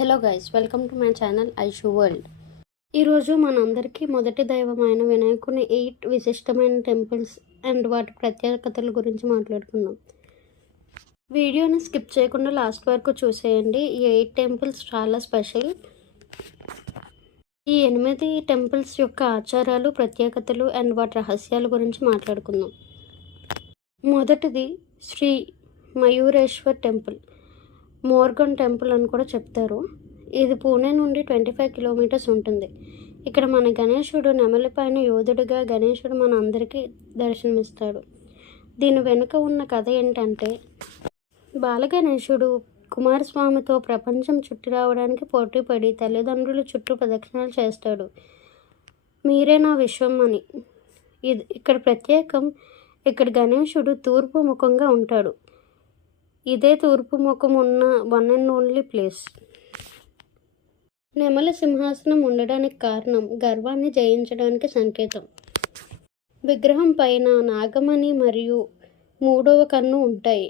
Hello guys, welcome to my channel Aishu world. ఈరోజు మనందరికీ మొదటి దైవమైన వినాయకుని 8 విశిష్టమైన టెంపుల్స్ అండ్ వాటి ప్రత్యేకతల గురించి మాట్లాడుకుందాం. వీడియోని స్కిప్ చేయకుండా లాస్ట్ వరకు చూసేయండి. ఈ 8 టెంపుల్స్ చాలా స్పెషల్. ఈ 8 టెంపుల్స్ యొక్క ఆచారాలు, ప్రత్యేకతలు అండ్ వాటి రహస్యాల గురించి మాట్లాడుకుందాం. మొదటిది Shri Mayureshwar temple, Morgan temple అని కూడా చెప్తారు. ఇది పూణే నుండి 25 కిలోమీటర్స్ ఉంటుంది. ఇక్కడ మన గణేశుడు నెమలిపైన యోధుడిగా గణేశుడు మన అందరికీ దర్శనమిస్తాడు. దీని వెనుక ఉన్న కథ ఏంటంటే, బాలగణేశుడు కుమారస్వామితో ప్రపంచం చుట్టి రావడానికి పోటీపడి తల్లిదండ్రుల చుట్టూ ప్రదక్షిణాలు చేస్తాడు. మీరే నా విశ్వం అని. ఇక్కడ ప్రత్యేకం, ఇక్కడ గణేశుడు తూర్పు ముఖంగా ఉంటాడు. ఇదే తూర్పు ముఖం ఉన్న వన్ అండ్ ఓన్లీ ప్లేస్. నెమలి సింహాసనం ఉండడానికి కారణం గర్వాన్ని జయించడానికి సంకేతం. విగ్రహం పైన నాగమణి మరియు 3వ కన్ను ఉంటాయి.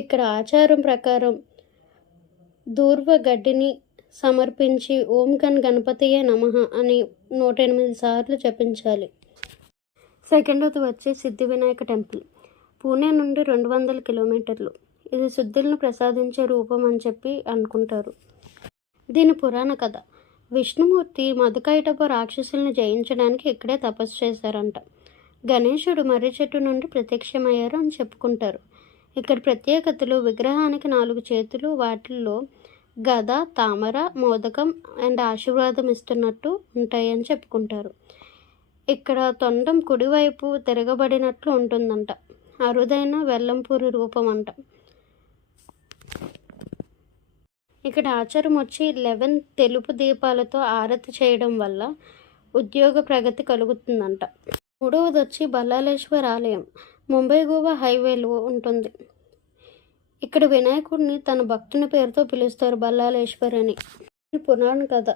ఇక్కడ ఆచారం ప్రకారం దూర్వ గడ్డిని సమర్పించి ఓం గణపతియే నమః అని 108 సార్లు జపించాలి. సెకండవది వచ్చి సిద్ధి వినాయక టెంపుల్, పూణే నుండి 200 కిలోమీటర్లు. ఇది సిద్ధులను ప్రసాదించే రూపం అని చెప్పి అనుకుంటారు. దీని పురాణ కథ, విష్ణుమూర్తి మధుకైటభ రాక్షసులను జయించడానికి ఇక్కడే తపస్సు చేశారంట. గణేశుడు మర్రి చెట్టు నుండి ప్రత్యక్షమయ్యారు అని చెప్పుకుంటారు. ఇక్కడ ప్రత్యేకతలు, విగ్రహానికి 4 చేతులు, వాటిల్లో గద, తామర, మోదకం అండ్ ఆశీర్వాదం ఇస్తున్నట్టు ఉంటాయని చెప్పుకుంటారు. ఇక్కడ తొండం కుడివైపు తిరగబడినట్లు ఉంటుందంట. అరుదైన వెల్లంపూరి రూపం అంట. ఇక్కడ ఆచారం వచ్చి 11 తెలుపు దీపాలతో ఆరతి చేయడం వల్ల ఉద్యోగ ప్రగతి కలుగుతుందంట. 3వది వచ్చి బల్లాలేశ్వర్ ఆలయం, ముంబై గోవా హైవేలో ఉంటుంది. ఇక్కడ వినాయకుడిని తన భక్తుని పేరుతో పిలుస్తారు, బల్లాలేశ్వర్ అని. పురాణ కథ,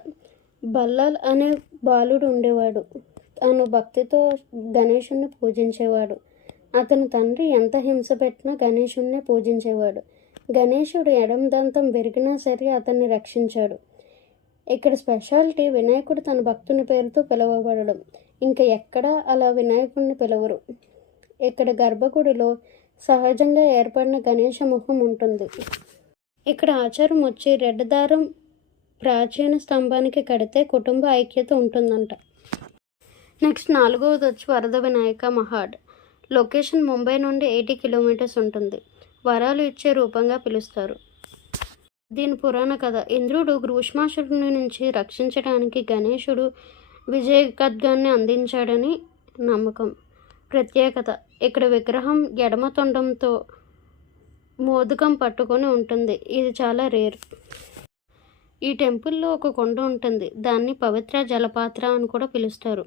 బల్లాల్ అనే బాలుడు ఉండేవాడు. తను భక్తితో గణేశుణ్ణి పూజించేవాడు. అతని తండ్రి ఎంత హింస పెట్టినా గణేశుణ్ణి పూజించేవాడు. గణేశుడు ఎడమ దంతం విరిగినా సరే అతన్ని రక్షించాడు. ఇక్కడ స్పెషాలిటీ, వినాయకుడు తన భక్తుని పేరుతో పిలువబడడం. ఇంకా ఎక్కడా అలా వినాయకుడిని పిలవరు. ఇక్కడ గర్భగుడిలో సహజంగా ఏర్పడిన గణేశ ముఖం ఉంటుంది. ఇక్కడ ఆచారం వచ్చి రెడ్ దారం ప్రాచీన స్తంభానికి కడితే కుటుంబ ఐక్యత ఉంటుందంట. నెక్స్ట్ 4వది వచ్చి వరద వినాయక మహాడ్, లొకేషన్ ముంబై నుండి 80 కిలోమీటర్స్ ఉంటుంది. వరాలు ఇచ్చే రూపంగా పిలుస్తారు. దీని పురాణ కథ, ఇంద్రుడు గ్రూష్మాసురుని నుంచి రక్షించడానికి గణేశుడు విజయ ఖడ్గాన్ని అందించాడని నమ్మకం. ప్రత్యేకత, ఇక్కడ విగ్రహం ఎడమ తొండంతో మోదకం పట్టుకొని ఉంటుంది. ఇది చాలా రేర్. ఈ టెంపుల్లో ఒక కొండ ఉంటుంది. దాన్ని పవిత్ర జలపాత్ర అని కూడా పిలుస్తారు.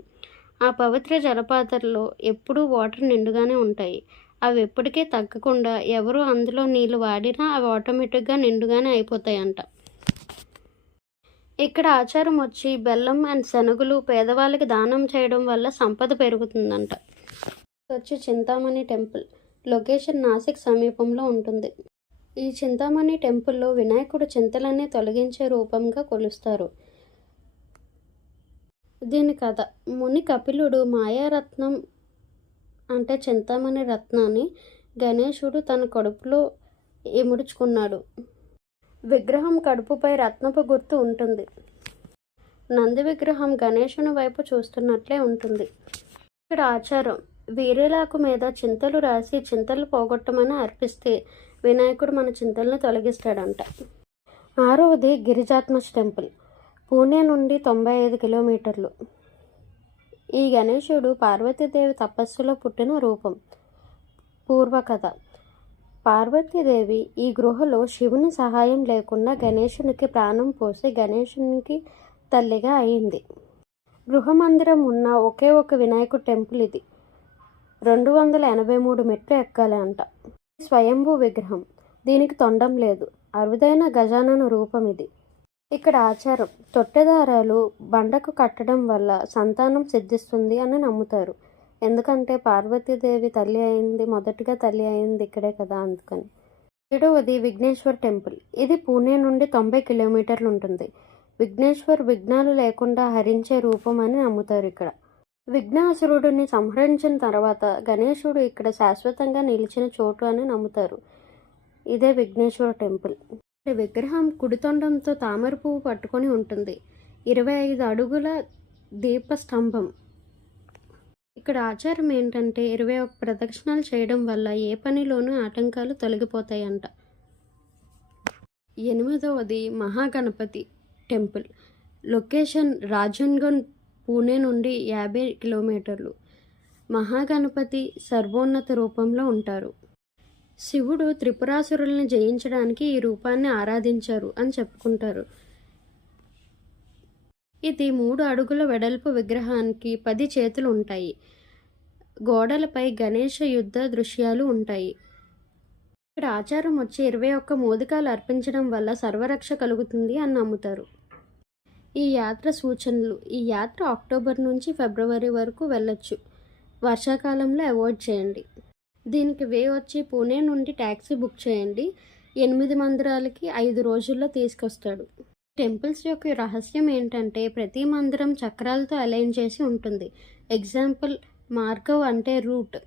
ఆ పవిత్ర జలపాత్రలో ఎప్పుడూ వాటర్ నిండుగానే ఉంటాయి. అవి ఎప్పటికీ తగ్గకుండా, ఎవరు అందులో నీళ్ళు వాడినా అవి ఆటోమేటిక్గా నిండుగానే అయిపోతాయంట. ఇక్కడ ఆచారం వచ్చి బెల్లం అండ్ శనగలు పేదవాళ్ళకి దానం చేయడం వల్ల సంపద పెరుగుతుందంట. వచ్చి చింతామణి టెంపుల్, లొకేషన్ నాసిక్ సమీపంలో ఉంటుంది. ఈ చింతామణి టెంపుల్లో వినాయకుడు చింతలన్నీ తొలగించే రూపంగా కొలుస్తారు. దీని కథ, ముని కపిలుడు మాయారత్నం అంటే చింతామణి రత్నాన్ని గణేశుడు తన కడుపులో ఇముడుచుకున్నాడు. విగ్రహం కడుపుపై రత్నపు గుర్తు ఉంటుంది. నంది విగ్రహం గణేశుని వైపు చూస్తున్నట్లే ఉంటుంది. ఇక్కడ ఆచారం, వీరేలాకు మీద చింతలు రాసి చింతలు పోగొట్టమని అర్పిస్తే వినాయకుడు మన చింతలను తొలగిస్తాడంట. 6వది గిరిజాత్మజ్ టెంపుల్, పూణే నుండి 95 కిలోమీటర్లు. ఈ గణేశుడు పార్వతీదేవి తపస్సులో పుట్టిన రూపం. పూర్వకథ, పార్వతీదేవి ఈ గృహలో శివుని సహాయం లేకుండా గణేశునికి ప్రాణం పోసి గణేశునికి తల్లిగా అయింది. గృహమందిరం ఉన్న ఒకే ఒక వినాయకుడు టెంపుల్ ఇది. 283 మెట్లు ఎక్కాలి అంట. స్వయంభూ విగ్రహం, దీనికి తొండం లేదు. అరుదైన గజానన రూపం ఇది. ఇక్కడ ఆచారం, తొట్టెదారాలు బండకు కట్టడం వల్ల సంతానం సిద్ధిస్తుంది అని నమ్ముతారు. ఎందుకంటే పార్వతీదేవి తల్లి అయింది, మొదటిగా తల్లి అయింది ఇక్కడే కదా, అందుకని. ఏడవది విఘ్నేశ్వర్ టెంపుల్. ఇది పూణే నుండి 90 కిలోమీటర్లు ఉంటుంది. విఘ్నేశ్వర్ విఘ్నాలు లేకుండా హరించే రూపం అని నమ్ముతారు ఇక్కడ. విఘ్నాసురుడిని సంహరించిన తర్వాత గణేశుడు ఇక్కడ శాశ్వతంగా నిలిచిన చోటు అని నమ్ముతారు. ఇదే విఘ్నేశ్వర టెంపుల్. ఈ విగ్రహం కుడితొండంతో తామర పువ్వు పట్టుకొని ఉంటుంది. 25 అడుగుల దీపస్తంభం. ఇక్కడ ఆచారం ఏంటంటే 21 ప్రదక్షిణాలు చేయడం వల్ల ఏ పనిలోనూ ఆటంకాలు తొలగిపోతాయంట. 8వది మహాగణపతి టెంపుల్. లొకేషన్ రాజన్గన్, పూణే నుండి 50 కిలోమీటర్లు. మహాగణపతి సర్వోన్నత రూపంలో ఉంటారు. శివుడు త్రిపురాసురుల్ని జయించడానికి ఈ రూపాన్ని ఆరాధించారు అని చెప్పుకుంటారు. ఇది 3 అడుగుల వెడల్పు విగ్రహానికి 10 చేతులు ఉంటాయి. గోడలపై గణేష యుద్ధ దృశ్యాలు ఉంటాయి. ఇక్కడ ఆచారం వచ్చి 21 మోదకాలు అర్పించడం వల్ల సర్వరక్ష కలుగుతుంది అని నమ్ముతారు. ఈ యాత్ర సూచనలు. ఈ యాత్ర అక్టోబర్ నుంచి ఫిబ్రవరి వరకు వెళ్ళొచ్చు. వర్షాకాలంలో అవాయిడ్ చేయండి. దీనికి వే వచ్చి పూణే నుండి ట్యాక్సీ బుక్ చేయండి. 8 మందిరాలకి 5 రోజుల్లో తీసుకొస్తాడు. టెంపుల్స్ యొక్క రహస్యం ఏంటంటే ప్రతి మందిరం చక్రాలతో అలైన్ చేసి ఉంటుంది. ఎగ్జాంపుల్, మార్గవ్ అంటే రూట్,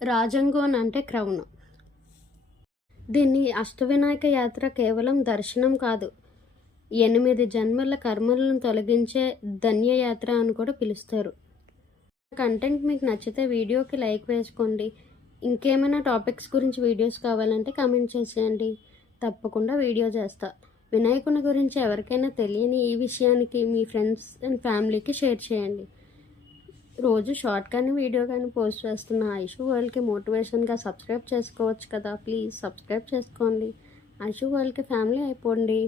రాజంగోన్ అంటే క్రౌన్. దీన్ని అష్టవినాయక యాత్ర కేవలం దర్శనం కాదు, 8 జన్మల కర్మలను తొలగించే ధన్యయాత్ర అని కూడా పిలుస్తారు. కంటెంట్ మీకు నచ్చితే వీడియోకి లైక్ వేసుకోండి. ఇంకేమైనా టాపిక్స్ గురించి వీడియోస్ కావాలంటే కామెంట్ చేసేయండి. తప్పకుండా వీడియో చేస్తా. వినాయకుని గురించి ఎవరికైనా తెలియని ఈ విషయానికి మీ ఫ్రెండ్స్ అండ్ ఫ్యామిలీకి షేర్ చేయండి. రోజు షార్ట్ కానీ వీడియో కానీ పోస్ట్ చేస్తున్న ఐషు వరల్డ్కి మోటివేషన్గా సబ్స్క్రైబ్ చేసుకోవచ్చు కదా. ప్లీజ్ సబ్స్క్రైబ్ చేసుకోండి. ఐషు వరల్డ్కి ఫ్యామిలీ అయిపోండి.